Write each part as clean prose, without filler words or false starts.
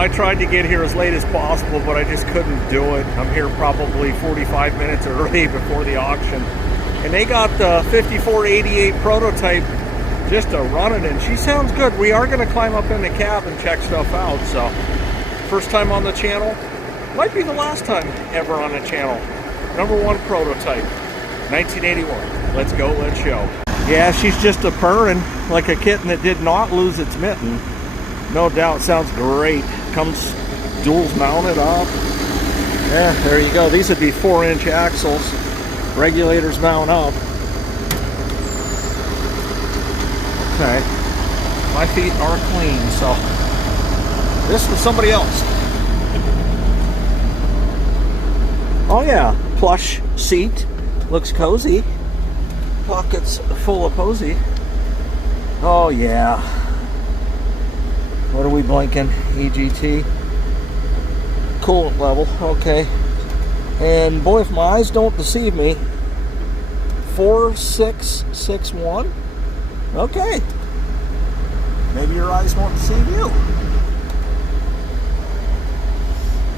I tried to get here as late as possible, but I just couldn't do it. I'm here probably 45 minutes early before the auction. And they got the 5488 prototype just a running, and she sounds good. We are going to climb up in the cab and check stuff out. So, first time on the channel. Might be the last time ever on the channel. #1 prototype, 1981. Let's go, let's show. Yeah, she's just a purring like a kitten that did not lose its mitten. No doubt, sounds great. Comes duals mounted up. Yeah, there you go. These would be 4-inch axles. Regulators mount up. Okay. My feet are clean, so this was somebody else. Oh yeah, plush seat. Looks cozy. Pockets full of posy. Oh yeah. What are we blinking? EGT. Coolant level. Okay. And boy, if my eyes don't deceive me, 4661. Okay. Maybe your eyes won't deceive you.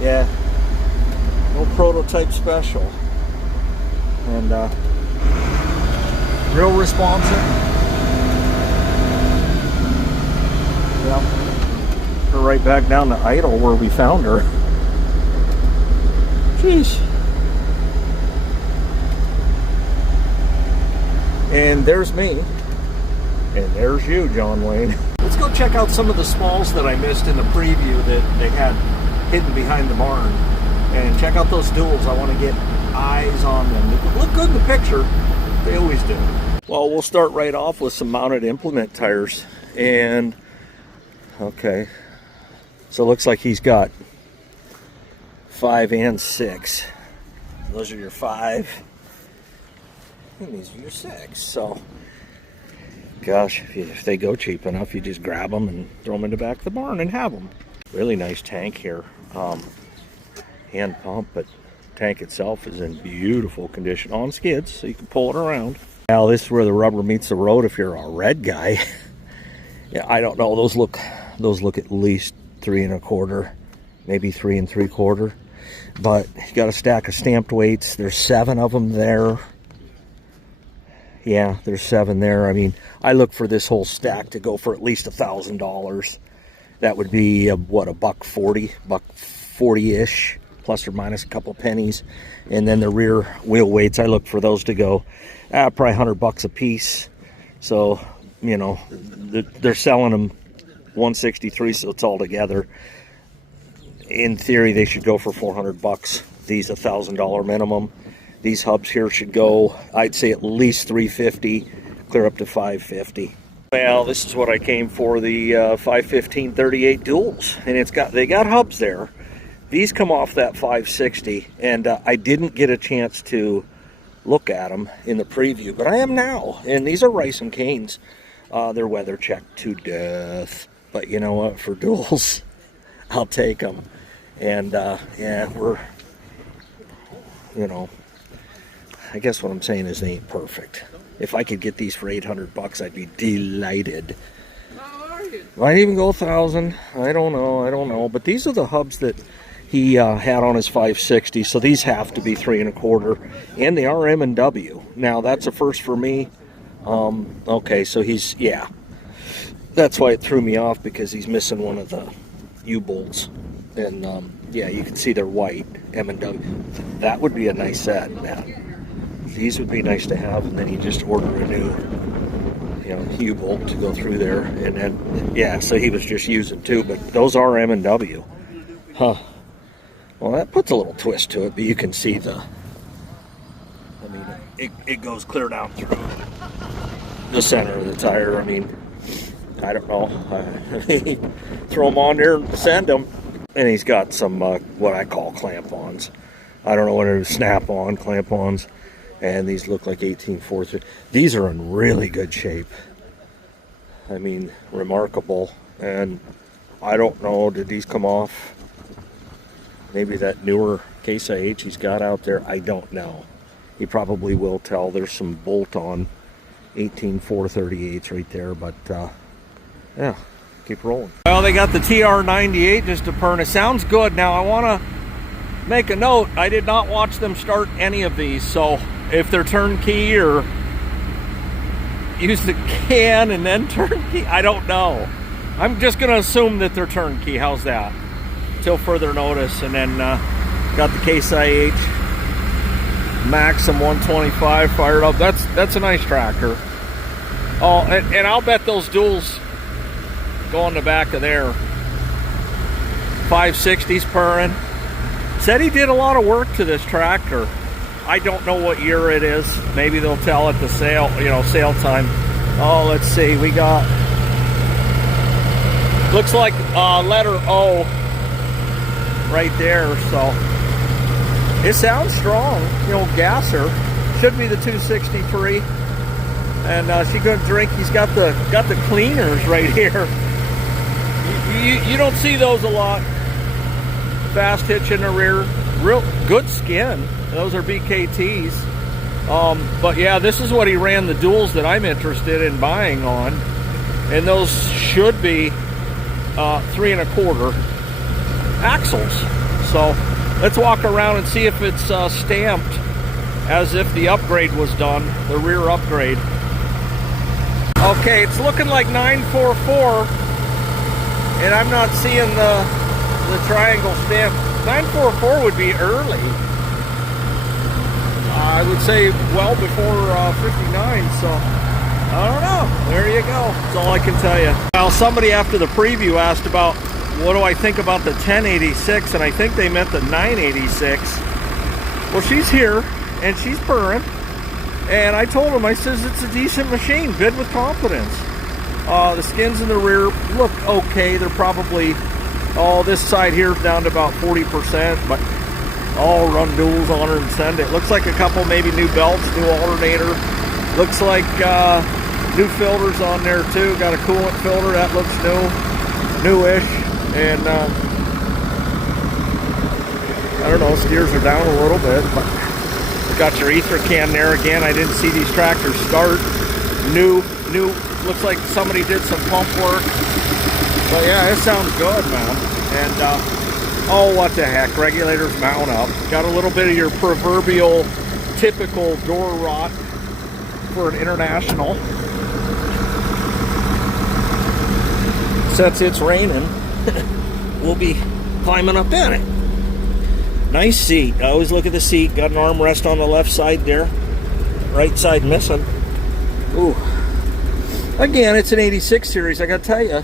Yeah. No prototype special. And real responsive. Yeah. We're right back down to idle where we found her. Jeez. And there's me. And there's you, John Wayne. Let's go check out some of the smalls that I missed in the preview that they had hidden behind the barn. And check out those duals. I want to get eyes on them. They look good in the picture. They always do. Well, we'll start right off with some mounted implement tires. And, okay. So it looks like he's got 5 and 6. Those are your 5. And these are your 6. So, gosh, if they go cheap enough, you just grab them and throw them in the back of the barn and have them. Really nice tank here. Hand pump, but tank itself is in beautiful condition on skids, so you can pull it around. Now this is where the rubber meets the road if you're a red guy. Yeah, I don't know. Those look at least 3 1/4, maybe 3 3/4. But you got a stack of stamped weights. There's 7 of them there. Yeah, there's 7 there. I mean, I look for this whole stack to go for at least $1,000. That would be what, $140-ish, plus or minus a couple pennies. And then the rear wheel weights, I look for those to go probably $100 a piece. So, you know, they're selling them $163, so it's all together. In theory, they should go for $400. These $1,000 minimum. These hubs here should go, I'd say, at least $350, clear up to $550. Well, this is what I came for, the 515/38 duals, and they got hubs there. These come off that 560, and I didn't get a chance to look at them in the preview, but I am now. And these are Rice and Canes. They're weather checked to death, but you know what? For duals, I'll take them. And yeah, we're, you know, I guess what I'm saying is they ain't perfect. If I could get these for $800, I'd be delighted. How are you? Might even go 1,000. I don't know. But these are the hubs that he had on his 560. So these have to be 3 1/4, and they are M&W. Now that's a first for me. Okay, so yeah. That's why it threw me off, because he's missing one of the U-bolts. And yeah, you can see they're white, M&W. That would be a nice set, man. These would be nice to have, and then you just order a new, you know, U-bolt to go through there. And then, yeah, so he was just using 2, but those are M&W. Huh. Well, that puts a little twist to it, but you can see I mean, it goes clear down through the center of the tire. I mean, I don't know. Throw them on there and send them. And he's got some, what I call clamp-ons. I don't know what it is, snap-on, clamp-ons. And these look like 18/4. These are in really good shape. I mean, remarkable. And I don't know, did these come off? Maybe that newer Case IH he's got out there, I don't know. He probably will tell. There's some bolt-on 18/4 38s right there, but yeah, keep rolling. Well, they got the TR98 just to burn. It sounds good. Now, I want to make a note. I did not watch them start any of these, so if they're turnkey or use the can and then turnkey, I don't know. I'm just going to assume that they're turnkey. How's that? Till further notice. And then got the Case IH Maxim 125 fired up. That's a nice tractor. Oh, and I'll bet those duals go on the back of there. 560s purring. Said he did a lot of work to this tractor. I don't know what year it is. Maybe they'll tell at the sale, sale time. Oh, let's see. We got, looks like letter O right there. So it sounds strong. Gasser. Should be the 263. And she couldn't drink. He's got the cleaners right here. You don't see those a lot. Fast hitch in the rear. Real good skin. Those are BKTs. But yeah, this is what he ran the duals that I'm interested in buying on. And those should be 3 1/4 axles. So let's walk around and see if it's stamped as if the upgrade was done, the rear upgrade. Okay, it's looking like 944, and I'm not seeing the triangle stamp. 944 would be early. I would say well before 59, so I don't know. There you go. That's all I can tell you. Well, somebody after the preview asked about what do I think about the 1086, and I think they meant the 986. Well, she's here, and she's purring. And I told him, I says, it's a decent machine. Bid with confidence. The skins in the rear look okay. They're probably, this side here is down to about 40%, but all run duals on her and send it. Looks like a couple maybe new belts, new alternator. Looks like new filters on there too. Got a coolant filter. That looks newish. And I don't know, steers are down a little bit, but got your ether can there again. I didn't see these tractors start. New, looks like somebody did some pump work. But yeah, it sounds good, man. And oh, what the heck, regulators mount up. Got a little bit of your proverbial typical door rot for an international. Since it's raining, we'll be climbing up in it. Nice seat. I always look at the seat. Got an armrest on the left side there. Right side missing. Ooh. Again, it's an 86 series. I gotta tell you,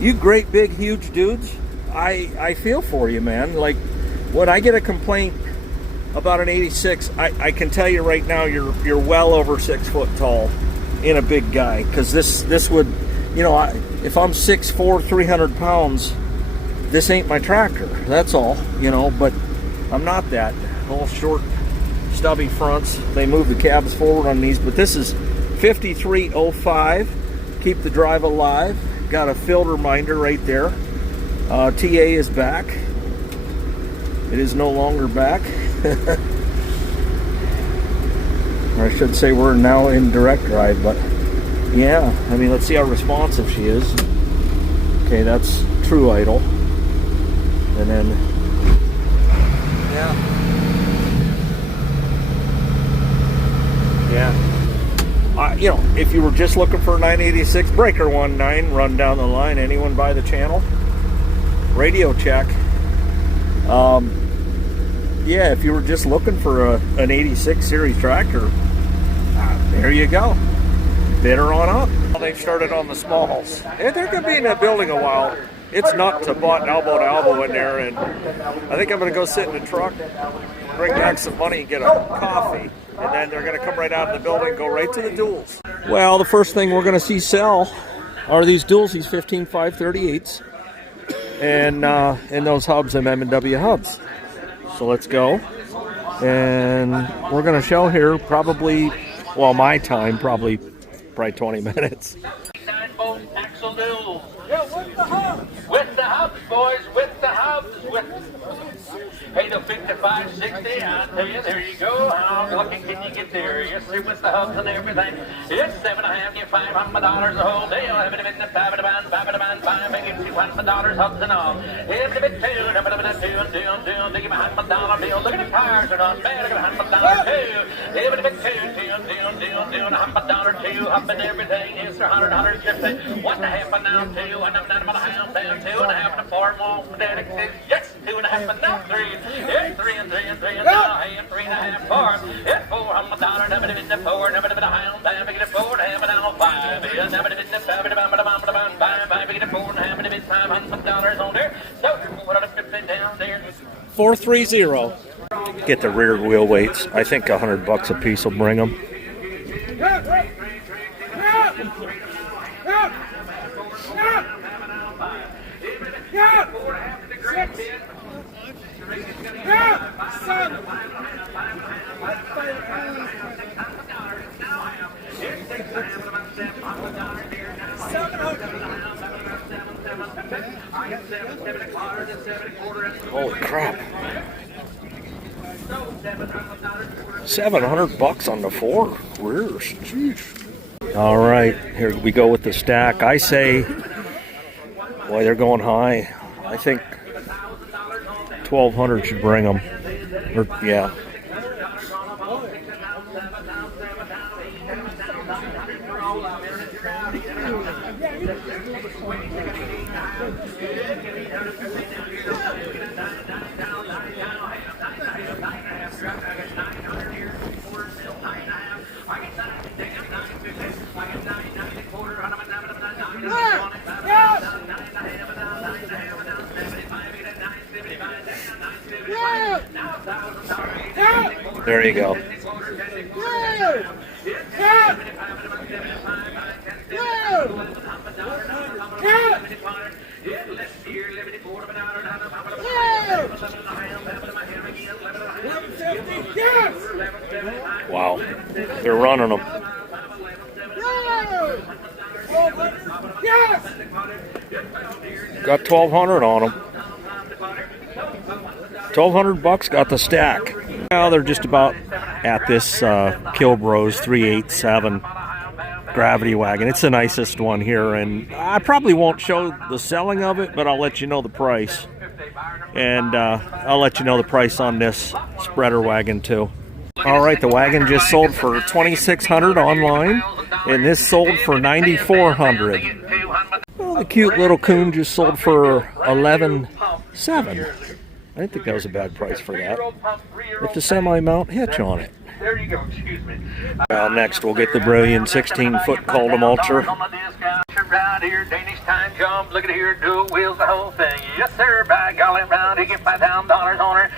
you great big huge dudes, I feel for you, man. Like when I get a complaint about an 86, I can tell you right now you're well over 6 foot tall in a big guy, because this would, if I'm 6'4", 300 pounds, this ain't my tractor. That's all, but I'm not that. All short, stubby fronts. They move the cabs forward on these, but this is 5305. Keep the drive alive. Got a filter minder right there. TA is back. It is no longer back. Or I should say we're now in direct drive, but yeah, let's see how responsive she is. Okay, that's true idle. And then, if you were just looking for a 986 breaker 19, run down the line. Anyone buy the channel? Radio check. Yeah, if you were just looking for an 86 series tractor, there you go. Bid her on up. They've started on the smalls. They're going to be in that building a while. It's nut to butt, elbow to elbow in there, and I think I'm going to go sit in the truck, bring back some money, and get a coffee, and then they're going to come right out of the building and go right to the duals. Well, the first thing we're going to see sell are these duals, these 15 538s, and those hubs, them M&W hubs. So let's go, and we're going to show here probably, well, my time, probably 20 minutes. Yeah, with the hubs. With the hubs, boys, with the hubs. Hey, they'll fit the 560. I tell you, there you go. How lucky can you get there? Yes, sir, with the hubs and everything. It's $7.5, get $500 the whole deal. Have it in the $5, make it $200 hubs and all. Have it in $2, they give $100 bill. Look at the tires are not bad. Look at $100 too. Have it in $2, $100 too. Up and everything. Yes, sir, $150. What's the half now? $2, and I'm not about a half down. $2 and a half and a 4 more. Yes, 2 and a half and now 3. It's 3 and 3 and 3 and now 3 and a half, 4. It's $400. Never been the 4. Never been a half. Never get a 4 and a half and now 5. Never been the 5. Never get a 4 and a half and it's $500 on there. So $450 down there. 430. Get the rear wheel weights. I think $100 a piece will bring them. Holy crap. $700 on the 4 rears. Jeez. All right, here we go with the stack. I say, boy, they're going high. I think 1,200 should bring them. Or, yeah. There you go. Wow, they're running them. Got 1,200 on them. $1,200 got the stack. Now they're just about at this Kilbros 387 gravity wagon. It's the nicest one here, and I probably won't show the selling of it, but I'll let you know the price. And I'll let you know the price on this spreader wagon too. All right, the wagon just sold for $2,600 online, and this sold for $9,400. Well, the cute little coon just sold for $11,700. I didn't think that was a bad price for that. With the semi-mount hitch on it. There you go, excuse me. Well, next we'll get the brilliant 16-foot Coldham Ultra. Right here, Danish time jump. Look at here, dual wheels, the whole thing. Yes, sir. By golly, round, he get $5,000 on her.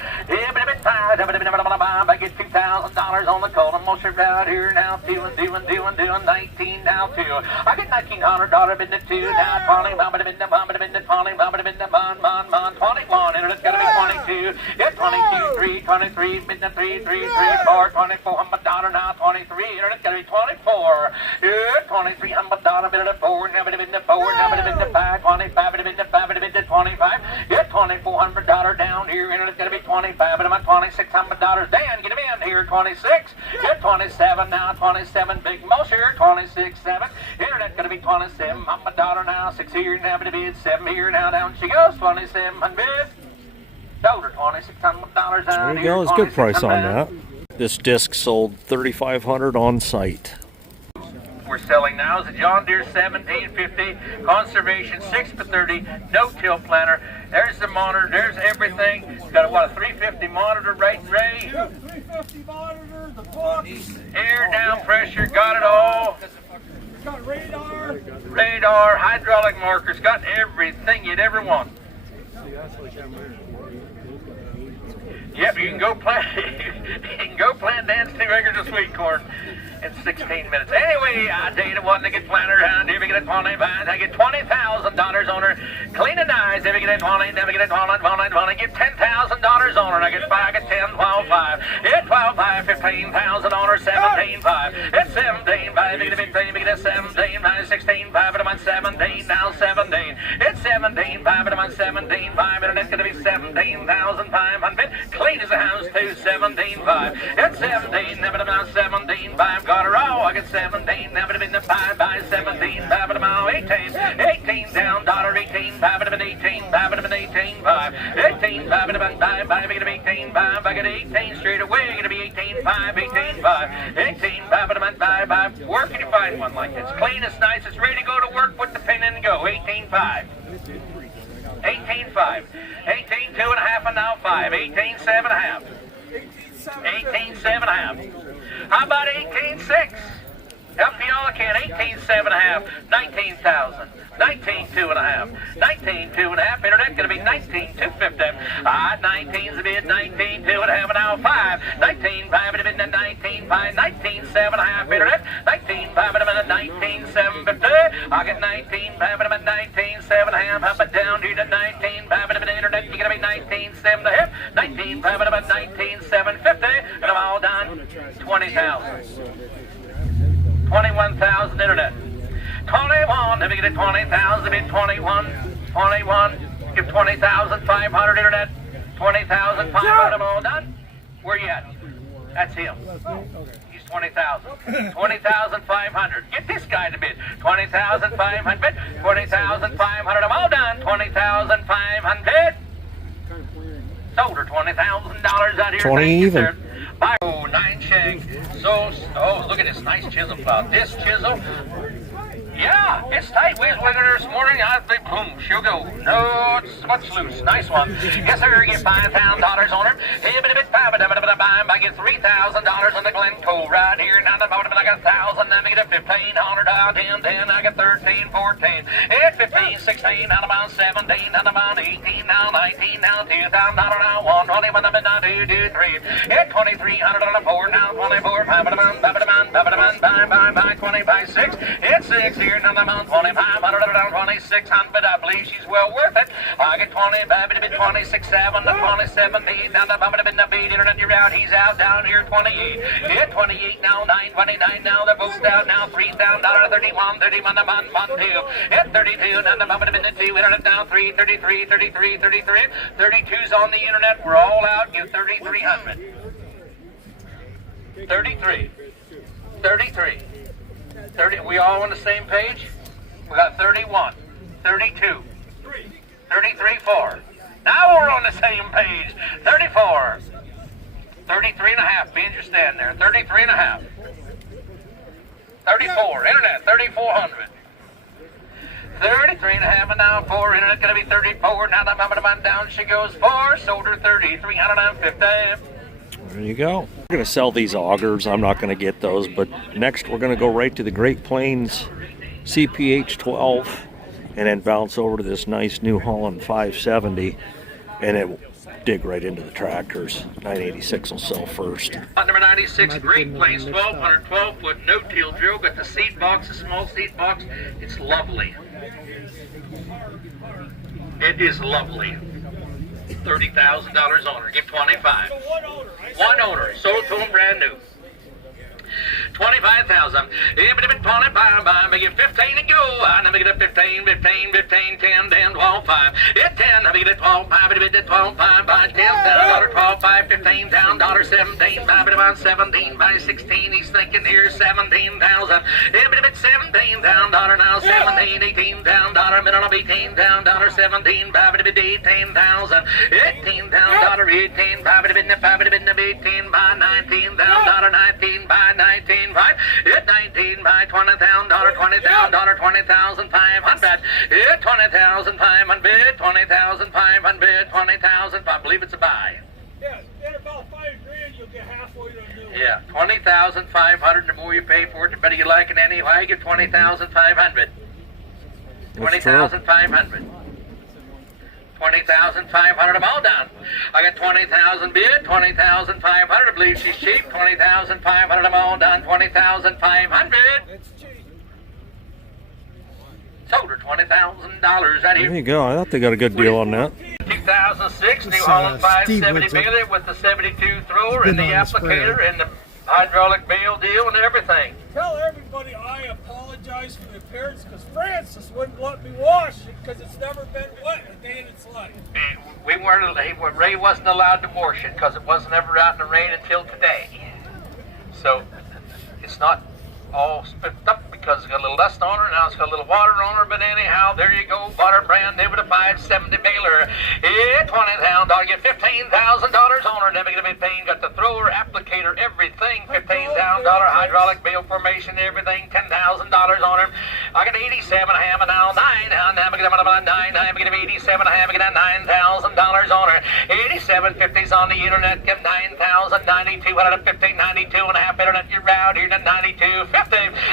I get $2,000 on the Coldham Ultra right here now. Doing 19 now too. I get $1,900 been the 2 now. 21. And it's gotta be 22. Yeah, 22, 23, been the 3, 4, $2,400 now. 23. And it's gotta be 24. Yeah, $2,300 been the 4. Never been the 4. Never been the 5. 25. Been the 5. Been the 25. Yeah, $2,400 down here. And it's gotta be 25. But I'm at $2,600. Dan, get him in here. 26. Yeah, 27 now. 27. Big Mouse here. 26, 7. Internet's gonna be $2,700 now. 6 here now. But it's 7 here now. Down she goes. 2,700. Shoulder $2,600 down. There you go. It's a good price on that. This disc sold $3,500 on site. We're selling now is a John Deere 1750 Conservation 6x30 no-till planter. There's the monitor. There's everything. It's got a 350 monitor right and ready. 350 monitor, the book. Air down pressure. Got it all. It's got radar. Radar, hydraulic markers. Got everything you'd ever want. Yep, you can go plant. You can go plant Dan's 2 acres of sweet corn in 16 minutes. Anyway, I tell you what, they get planter down here. We get a 25. I get $20,000 on her. Clean and nice. buys, never get it 20, never get it 20, 20, 20. Get $10,000 on her. I get 5, I get 10, 12, 5. Get 12, 5, 15,000 on her, 17, 5. It's 17, 5, get a 15, get a 17, 5, 16, 5, and I'm on 17, now 17. It's 17, 5, and I'm on 17, 5, and it's going to be 17,500. Clean as a house, too, 17, 5. It's 17, never about 17, 5. Got her all, I get 17, never been the 5 by 17, 5, and I'm all 18. 18 down, dollar 18, 5, and I'm 18, 5, and I'm 18, 5. 18, 5, and I'm 5, 5, I get 18, 5. I get 18 straight away, going to be 18, 5, 18, 5. 18, 5, and I'm 5, 5. Where can you find one like this? Clean, it's nice, it's ready to go to work, put the pin in and go. 18, 5. 18, 5. 18, 2 and a half, and now 5. 18, 7 and a half. 18, 7 and a half. How about 18, 6? Help me all I can. 18, 7 and a half. 19,000. 19, 2 and a half. 19, 2 and a half. Internet going to be 19, 250. 19's a bid. 19, 2 and a half. And now 5. 19, 5 and a bid. 19, 5. 19, 7 and a half. Internet. 19, 5 and a bid. 19, 750. I get 19, 5 and a bid. 19, 7 and a half. Up and down here to 19, 5 and a bid. Internet. You're going to be 19, 7 and a half. 19, 5 and a bid. 19, 750. And I'm all done. 20,000. 21,000 internet. 21, let me get it 20,000, bid 21, 21, give 20,500 internet, 20,500, I'm all done. Where you at? That's him. He's 20,000. 20,500. Get this guy to bid. 20,500, 20,500, I'm all done. 20,500. Sold her $20,000 out here. 20 even. Buy 9 shake. So, oh, look at this nice chisel plow. This chisel, yeah, it's tight. We was working her this morning. I think, boom, she'll go. No, it's much loose. Nice one. Yes, sir. Get $5,000 on her. I get $3,000 on the Glencoe right here. Now the bottom, I got 1,000. Then I get a 1,500 down, 10, 10. I get 13, 14. It's 15, 16. Now about 17. Now about 18. Now 19. Now $2,000. Now 1. 21. Now 2, 2, 3. It's 2,300 on the 4. Now 24. 5, 20 by 6. It's 6 here. Now I'm on 2,500 down 2,600. I believe she's well worth it. I get 20, 26, 7, 27, 8. Now the bump in the beat. Internet, you're out. He's out down here. 28. Yeah, 28 now. 9, 29 now. The book's down now. $3,000. 31, 31. I'm on 1, 2. Yeah, 32. Now the bump in the 2. Internet now. 3, 33, 33, 33. 32's on the internet. We're all out. Give 3,300. 33. 33. 30, we all on the same page? We got 31, 32, 33, 4. Now we're on the same page. 34, 33 and a half. Beans, you're standing there. 33 and a half. 34, internet, 3,400. 33 and a half, and now 4. Internet going to be 34. Now the down she goes 4. Sold her 3,350. There you go. We're going to sell these augers. I'm not going to get those, but next we're going to go right to the Great Plains CPH 12 and then bounce over to this nice New Holland 570, and it will dig right into the tractors. 986 will sell first. Number 96, Great Plains, 1,212 foot no-till drill. Got the seat box, a small seat box. It's lovely. It is lovely. $30,000 on her. Give 25. One owner. Sold to him brand new. 25,000. I get 15 and go. I get a 15, 15, 15, 10, 10, 12, 5. It's 10. I get a 12, 5, I get a 12, 5, by 10, $12, 12, 5, 15, down, $17, 5, about 17 by 16. He's thinking here 17,000. It's 17 down, now 17, 18 down, middle of 18 down, $17, 5, 18,000. 18 down, 18, 5, 18 by 19 down, 19 by 19. 5, it's 19 by $20,000, $20,000, 20,500. It's 20,500, 20,500, 20,000. I believe it's a buy. Yeah, in about $5,000, you'll get halfway to a new one. Yeah, 20,500. The more you pay for it, the better you like it anyway. You get 20,500. 20,500. 20,500. I'm all done. I got 20,000 bid, 20,500. I believe she's cheap. 20,500. I'm all done. 20,500. It's cheap. Sold her $20,000 right here. There you go. I thought they got a good deal on that. 2006 New Holland 570 baler with the 72 thrower and the applicator and the hydraulic bale deal and everything. Tell everybody I apologize for the appearance because Francis wouldn't let me wash it because it's never been wet a day in its life. Ray wasn't allowed to wash it because it wasn't ever out in the rain until today. So it's not all spiffed up because it's got a little dust on her. Now it's got a little water on her. But anyhow, there you go. Water brand new with a 570 baler. Yeah, $20,000. Get $15,000 on her. Never gonna be pain. Got the thrower, applicator, everything. $15,000 hydraulic bale formation, everything. $10,000 on her. I got 87 and a half and now 9. Now I'm gonna be 87 and a half. I got $9,000 on her. 87.50s on the internet. Give 9,000. 92, 92 and a half internet. You're out here to 92.50.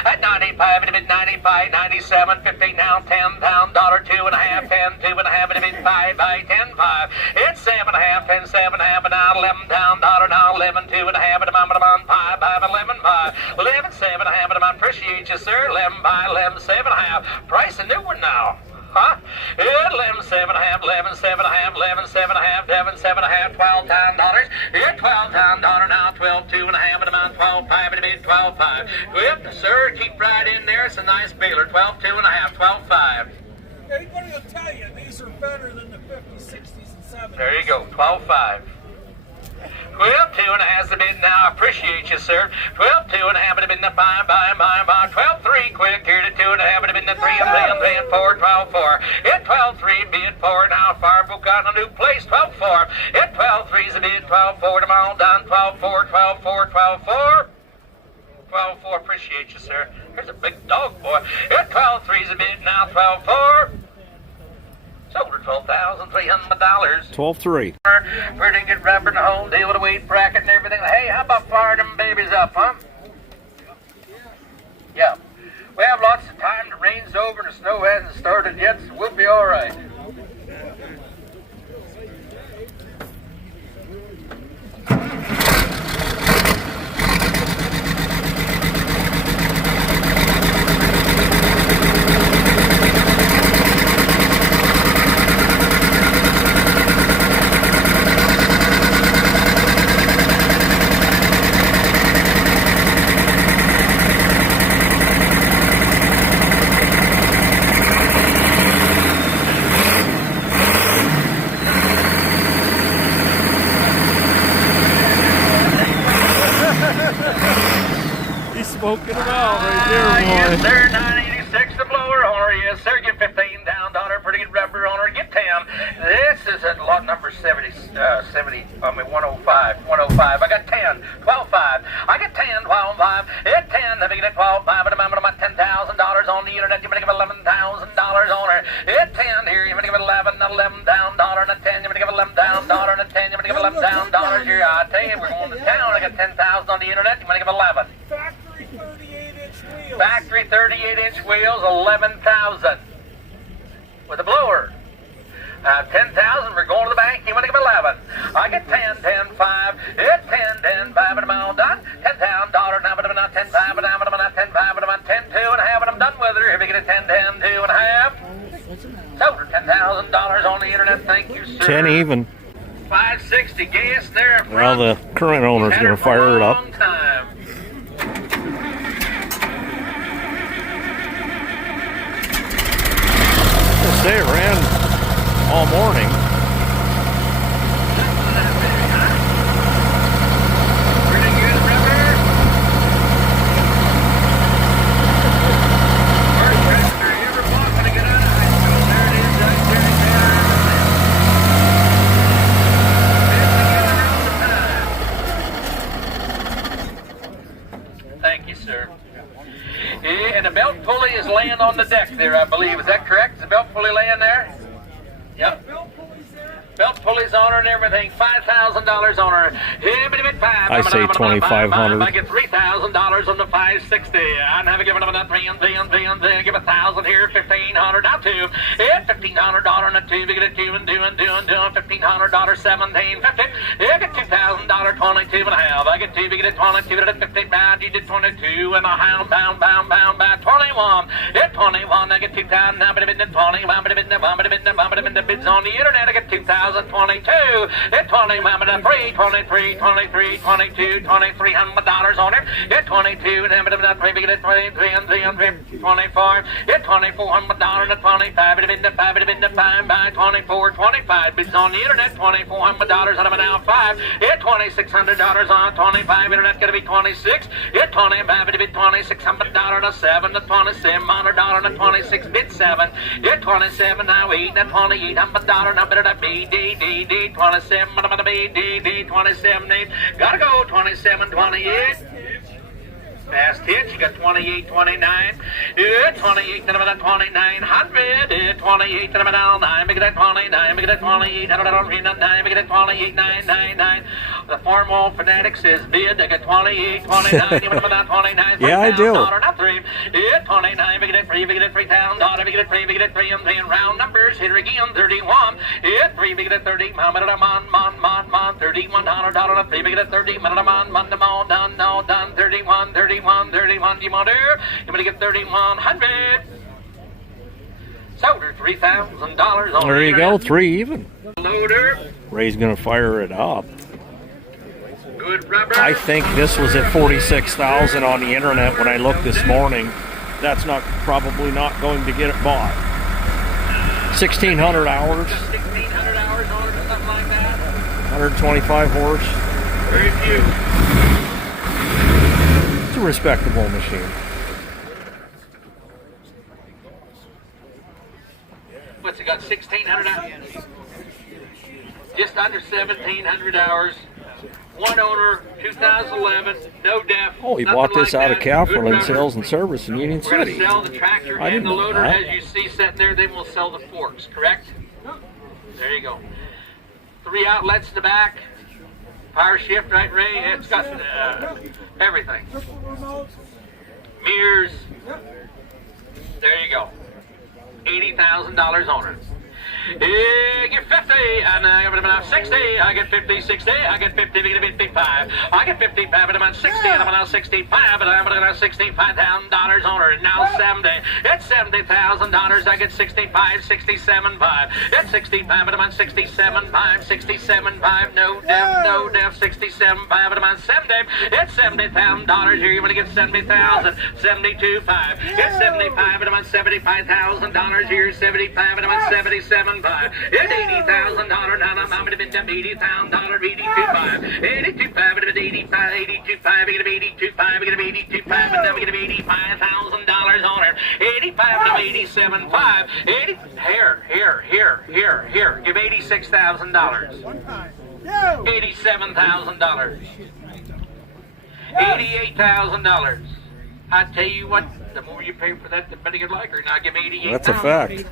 At 95, it'll be 95, 97, 50 now, $10,000, 2 and a half, 10, 2 and a half, it'll be 5 by 10, 5. It's 7 and a half, 10, 7 and a half, and now $11,000, now 11, 2 and a half, and I'm 5 by 11, 5, 11, 7 and a half, and I appreciate you, sir, 11 by 11, 7 and a half. Price a new one now. Huh? 11, 7 and a half, 11, 7 and a half, 11, 7 and a half, 11, 7 and a half, $12,000. Yeah, $12,000 now, 12, 2 and a half, and amount 12, 5, it'll be 12, 5. Yep, sir, keep right in there. It's a nice baler, 12, 2 and a half, 12, 5. Anybody will tell you these are better than the 50s, 60s, and 70s. There you go, 12, 5. 12, 2 and a half's a bit now. I appreciate you, sir. 12, 2 and a half, it'd have been the 5, 12, 3, quick, here to 2 and a half, it'd have been the 3, and 4, 12, 4. At 12, 3, bid 4, now Fargo got a new place, 12, 4. At 12, 3's a bid, 12, 4, tomorrow done, 12, 4, 12, 4, 12, 4. 12, 4, appreciate you, sir. Here's a big dog, boy. At 12, 3's a bid, now 12, 4. Sold her $12,300. 12-3. Pretty good rubber and the whole deal with a weight bracket and everything. Hey, how about firing them babies up, huh? Yeah. We have lots of time. The rain's over and the snow hasn't started yet, so we'll be all right. He's smoking them out right there, boy. Yes, sir, 986 the blower on her. Yes, sir, get $15,000. Pretty good rubber on her. Get 10. This is at lot number 105. I got 10, 12, 5. I got 10, 12, 5. At 10, let me get 12, 5. But I'm about $10,000 on the internet. You're going to give $11,000 on her. At 10 here, you're going to give $11,000 and a 10. You're going to give $11,000 and a 10. You're going to give $11,000 here. I tell you, we're going to town. I got 10,000 on the internet. You're going to give 11. Factory 38-inch wheels. Factory 38-inch wheels, 11,000 with a blower. 10,000, we're going to the bank. You want to give 11. I get 10, 10, 5. It's 10, 10, 5, and I'm all done. $10,000 now, but I'm not 10, 5, and I'm not 10, 5, but I'm 10, 2 and a half, and I'm done with her. Here we get a 10, 10, 2 and a half. Sold her $10,000 on the internet. Thank you, sir. 10 even. 560 gas there. Well, the current owner's going to fire it up. Long time. They ran all morning. Pretty good rubber. First tractor you ever bought when I get out of high school. There it is, right there. Thank you, sir. Yeah, and the belt pulley is laying on the deck there, I believe. Is that correct? Is the belt pulley laying there? Yep. Belt pulleys on her and everything. $5,000 on her. I say 2,500. I get $3,000 on the 560. I never given them that 3 and 3 and 3 and 3. Give 1,000 here, 1,500 now 2. Yeah, $1,500 on the 2. We get a 2 and 2 and 2 and 2. $1,500, 17.50. Yeah, get $2,000, 22 and a half. I get 2. we get a 22 at 50 pound, you did 22 and a hound bound by 21. At 21, I get 2,000, now but a bit 20, the bids on the internet, I get 2022. At 20, $23, $2,300 on it. At 22, and I'm 3, we get 23 and 324. At $2,400 and 25, it been the 5, it been the 5 by 24, 25 bids on the internet, $2,400 and I'm now 5. At $2,600 on 25, internet gonna be 26. At 25, it be $2,600 and a 7, the $2,700 and a 26 bid 7. At 27, now 8, and $2,800 number to B, D, 27, B, 27, 8. Gotta go, 27, 28. Fast hit, you got 28, 29. 28, number 2,900. 28, number 9. Make it 29, make it 28, 9, make it 28, 999. The formal fanatic says bid. I got 28, 29, number 29. Yeah, I do. Not 3. 29, make it 3, make it $3,000. Make it 3, make it 3, and 3 round numbers. Hit her again, 31. 3, make it 30. Mon, $3,100. 3, make it 30. Done. 31. You want to do? You want to get 3,100. Sold her $3,000 on There you go, 3 even. Loader. Ray's gonna fire it up. Good rubber. I think this was at 46,000 on the internet when I looked this morning. That's probably not going to get it bought. 1,600 hours. 1,600 hours on it or something like that. 125 horse. Very few. It's a respectable machine. What's it got? 1,600 hours? Just under 1,700 hours. One owner, 2011, no def. Oh, he nothing bought this like out that. of Capital Good and Sales and Service in Union We're going to City. sell the tractor I and didn't the know loader that. as you see sitting there. Then we'll sell the forks, correct? There you go. 3 outlets in the back. Power shift, right, Ray? It's got everything. Mirrors. There you go. $80,000 on it. Get 50, and I get 60. I get 50, 60. I get 50, we get 55. I get 55, and I'm on 60, and I'm on 65, and I'm on $65,000 on her. Now 70. It's $70,000. I get 65, 67.5. It's 65, and I'm on 67.5, 67.5. No def, 67.5, and I'm on 70. It's $70,000 here. You want to get 70,000, 72.5. It's 75, and I'm on $75,000 here. 75, and I'm on 77. It's $80,000 now. I'm going to be $80,000, 82.5, 82.5, and 85, 82.5, I'm going to be 82.5, I'm going to be 82.5, and then we're going to be $85,000 on her. 85 and 87.5. 80. Here. Give $86,000. $87,000. $88,000. I tell you what, the more you pay for that, the better you like her. Now give me $88,000. That's a fact.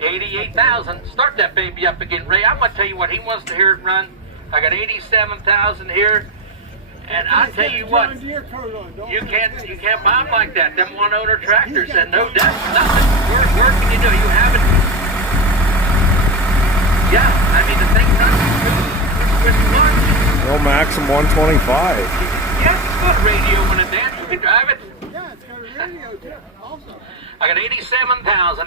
88,000. Start that baby up again, Ray. I'm gonna tell you what, he wants to hear it run. I got 87,000 here, and I tell you what, you can't buy them like that. Them one owner tractors and no debt, nothing. Where can you do? You have it. Yeah, I mean the thing's not which one? No, Maxim 125. Yeah, it's got a radio when it dance. You can drive it. Yeah, it's got a radio too. Also. I got $87,000,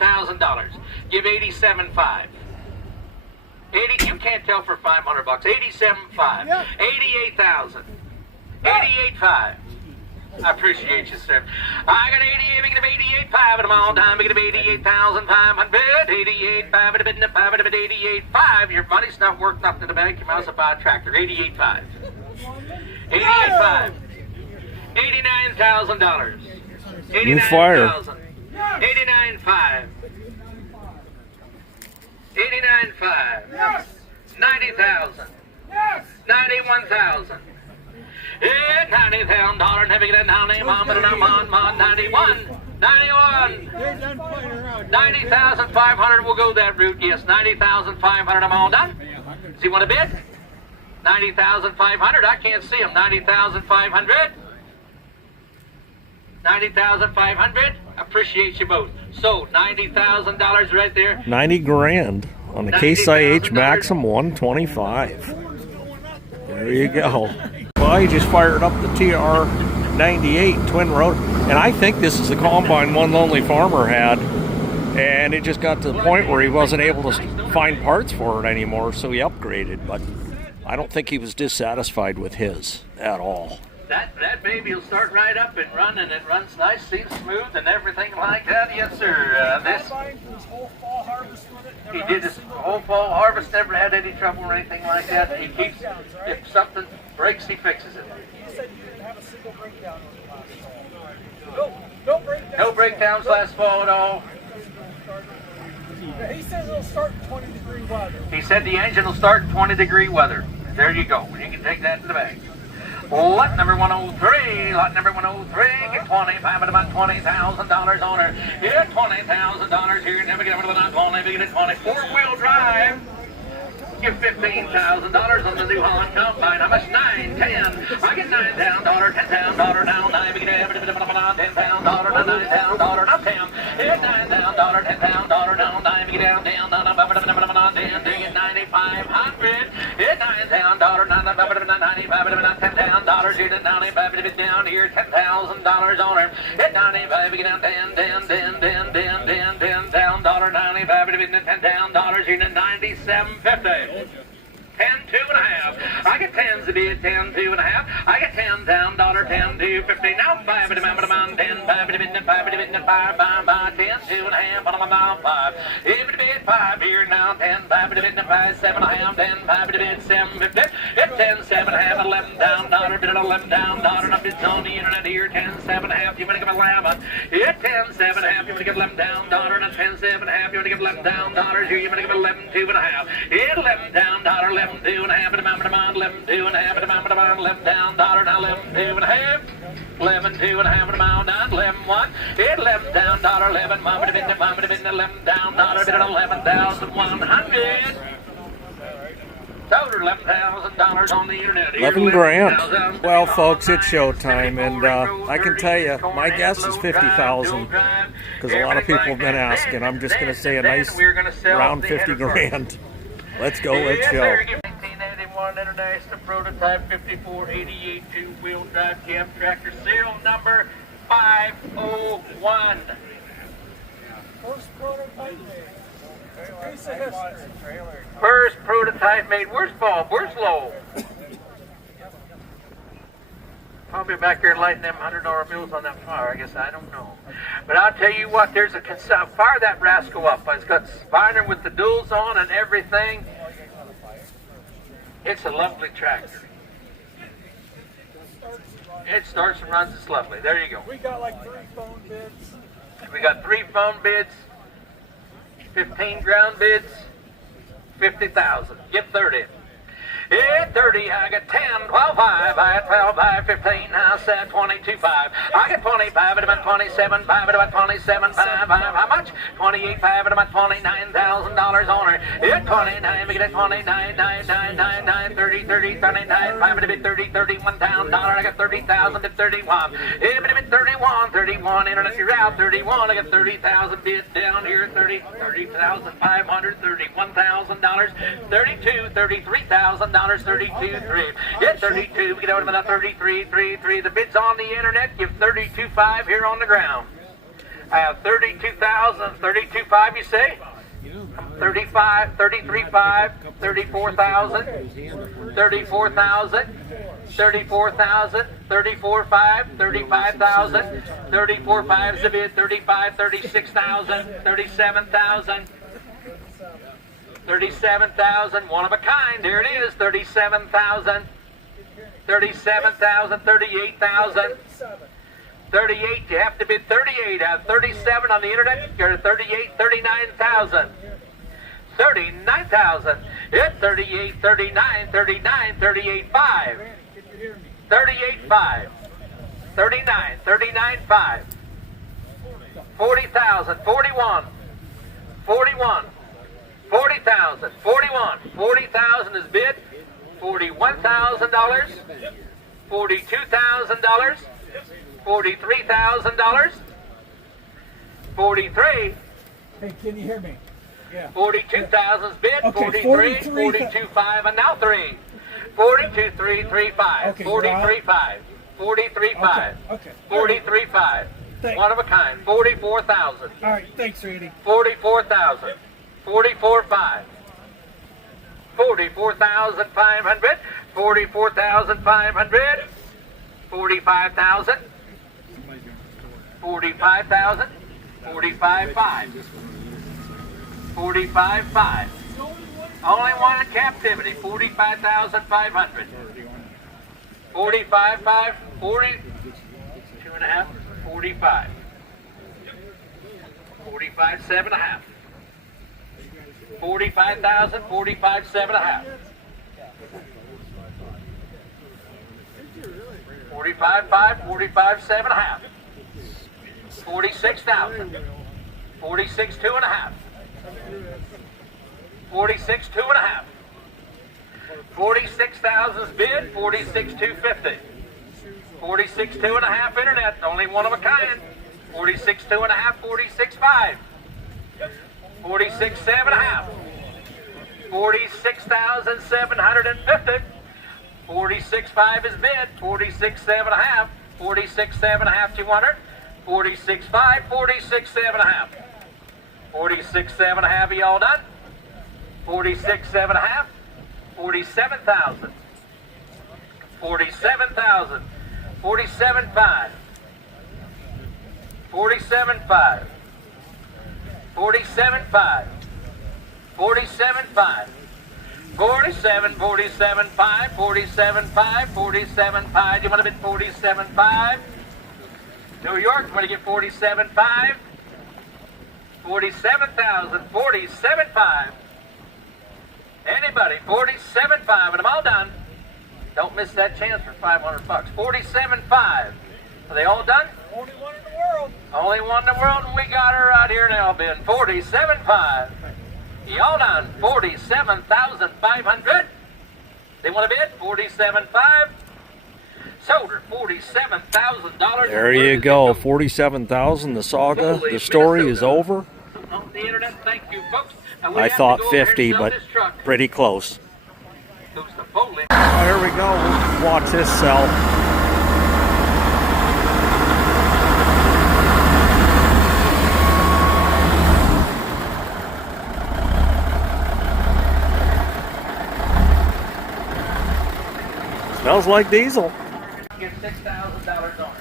$88,000. Give 87.5. 80. You can't tell for $500. 87.5. Yeah. 88,000. 88.5. I appreciate you, sir. I got 88. We get 88.5 at them all time. We get 88,500. 88.5. 88.5. Your money's not worth nothing to the bank. You might as well buy a tractor. 88.5. 88.5. $89,000. New fire. 89.5. 89.5. Yes. 90,000. Yes. 91,000. Yeah, $90,000. Never get a 91. 91. They're done playing around. 90,500. We'll go that route. Yes, 90,500. I'm all done. Does he want a bid? 90,500. I can't see him. 90,500. 90,500. Appreciate you both. So $90,000 right there. 90 grand on the Case IH Maxim 125. There you go. Well, he just fired up the TR98 twin rotor, and I think this is the combine one lonely farmer had, and it just got to the point where he wasn't able to find parts for it anymore, so he upgraded. But I don't think he was dissatisfied with his at all. That baby will start right up and run, and it runs nice, seems smooth, and everything like that. Yes, sir. He did his whole fall harvest, never had any trouble or anything like that. He keeps, if something breaks, he fixes it. He said you didn't have a single breakdown on the last fall. No breakdowns. No breakdowns last fall at all. He says it'll start in 20-degree weather. He said the engine will start in 20-degree weather. There you go. You can take that to the bag. Lot number 103, lot number 103, get 25 at about $20,000 on her. Yeah, $20,000 here, never get over the not long, never get it 24-wheel drive. Give $15,000 on the New Holland combine. How much? 9, 10. I get $9 down, $10 down, $9, we get $10 down, $9 down, not 10. Yeah, $9 down, $10 down, $9, we get down, $10, get 9,500. Yeah, $9 down, $95, $10 down, here to 95, down here, $10,000 on her. Yeah, 95, we get down, $10 down, $95, $10 down, here to 97.50. 10, 2.5. I get 10s to be at 10, 2.5. I get 10 down, $10, 2.50. Now 5 at the moment, 10, 5 at the 5 at the 5, 10, 2.5, on my 5. Even to be at 5 here now, 10, 5 at the 5, 7.5, 10, 5 at the 7.50. It's 10, 7.5, 11 down, bid at 11 down, up it's on the internet here, 10, 7.5, you want to give 11. It's 10, 7.5, you want to give 11 down, and 10, 7.5, you want to give 11 down, here, you want to give 11, 2.5. It's 11 down, 11, 2.5 at the moment, 11, 2.5 at the moment, 11 down, now 11, 2.5. 11, 2.5 at the mile down, 11, 1. 11 down, $11, mama to bid, 11 down, bid at 11,100. Total $11,000 on the internet. 11 grand. Well, folks, it's showtime, and I can tell you, my guess is 50,000, because a lot of people have been asking. I'm just going to say a nice around 50 grand. Let's go, let's show. 1981 International Prototype 5488 two-wheel drive cab tractor, serial number 501. First prototype made. Piece of history. First prototype made. Where's Bob? Where's Lowell? I'll be back there lighting them $100 bills on that fire. I guess I don't know. But I'll tell you what, there's a fire that rascal up. It's got spiner with the duals on and everything. It's a lovely tractor. It starts and runs. It's lovely. There you go. We got like 3 phone bids. We got 3 phone bids, 15 ground bids, 50,000. Give 30. Yeah, 30, I got 10, 12, 5, I got 12, 5, 15, I said 22, 5. I got 25 at about 27, 5 at about 27, 5, how much? 28, 5 at about $29,000 on her. Yeah, 29, we get 29, 9, 9, 9, 9, 30, 30, 39, 5 at a bit 30, 31 down, I got 30,000 to 31. Yeah, but a bit 31, 31, internet, you're out, 31, I got 30,000 bids down here, 30,500, $31,000, 32, 33,000. $32.3. Yeah, 32. We get out of that 33.33. The bid's on the internet. Give 32.5 here on the ground. I have 32,000. 32.5. You say? 35, 33.5, 34,000, 34,000, 34,000, 34.5, 35,000, 34.5 is the bid. 35, 36,000, 37,000. 37,000, one of a kind. There it is. 37,000, 37,000, 38,000, 38. You have to bid 38. I have 37 on the internet. You're at 38, 39,000, 39,000. It's 38, 39, 39, 38.5, 38.5, 39, 39.5, 40,000, 41, 41. 40,000, 41, 40,000 is bid, $41,000, $42,000, $43,000, 43. Hey, can you hear me? Yeah. 42,000 is bid, Okay, 43, 42.5, and now 3. 42,335. Okay, 43,500. 43,500. Okay. 43,500. Thank- One of a kind. 44,000. All right, thanks, Randy. 44,000. 44,500. 44,500. 44,500. 45,000. 45,000. 45,500. 45,500. Only one in captivity. 45,500. 45,500. 42.5. 45. 45,7.5. 45,000. 45,7.5. 45,500. 45,7.5. 46,000. 46,2.5. 46,2.5. 46,000's bid. 46,250. 46,2.5 internet. Only one of a kind. 46,2.5. 46,500. 46,7.5. 46,750. 46,500 is bid. 46,7.5. 46,7.5. 200. 46,500. 46,7.5. 46,7.5. Are y'all done? 46,7.5. 47,000. 47,000. 47,500. 47,500. 47,500. 47,500. 47, 47,500. 47,500. 47,500. You want to bid 47,500? New York, want to get 47,500? 47,000. 47,500. Anybody? 47,500. And I'm all done. Don't miss that chance for 500 bucks. 47,500. Are they all done? Only one in the world. Only one in the world, and we got her right here now, Ben. 47,500. Y'all done. 47,500. They want to bid 47,500. Sold her $47,000. There you go, 47,000. The saga, the story is over. On the internet, thank you, folks. And we I have thought to go over here and 50, sell but this truck. pretty close. Goes to Foley. There we go. Watch this sell. Smells like diesel. Get $6,000 on it.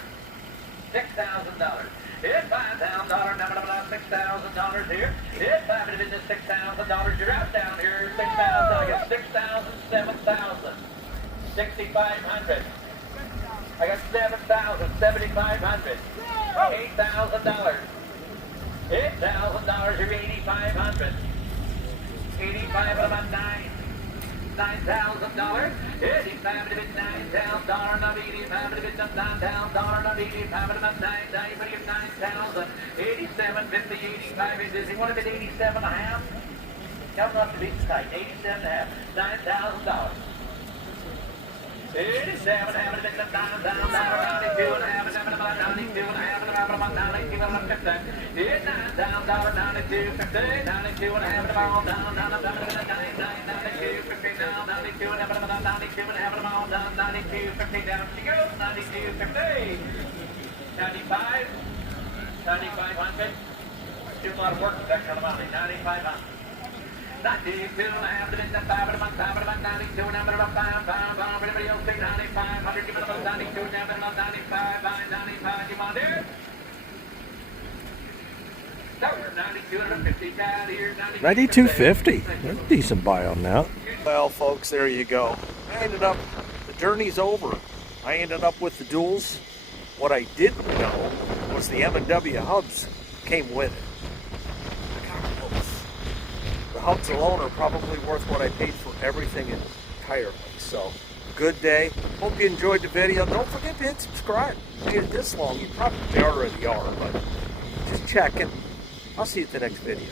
$6,000. It's $5,000. $6,000 here. It's $5,000 in business. $6,000. You're out down here. $6,000. I got 6,000, 7,000, 6,500. I got 7,000, 7,500. $8,000. $8,000. You're 8,500. 8,500 about $9,000. $85 to $9,000. Not $85 to $9,000. Not $85 to $9,000. 87.50, 85. Does he want to bid 87.5? Tell him not to be tight. 87.5. $9,000. 87, having been $9,000. 92 and a half, and about 92 and a half, and about 92 and a half. $9,000. 92, 50, 92 and a half, and about down, 92, 50 down, 92 and a half, and about 92 and a half, and about down, 92, 50 down. She goes, 92, 50. 95, 9,500. Do a lot of work with that kind of money. 9,500. 92 and a half, and about 5, and about 5, and about 92 and a half, and about 5, everybody else say 9,500. Give it about 92 and a half, and about 95, 95. You want it? 92.50. That's a decent buy on that. Well, folks, there you go. The journey's over. I ended up with the duals. What I didn't know was the M&W hubs came with it. The hubs alone are probably worth what I paid for everything entirely. So, good day. Hope you enjoyed the video. Don't forget to hit subscribe. If you made it this long, you probably already are, but just checking. I'll see you at the next video.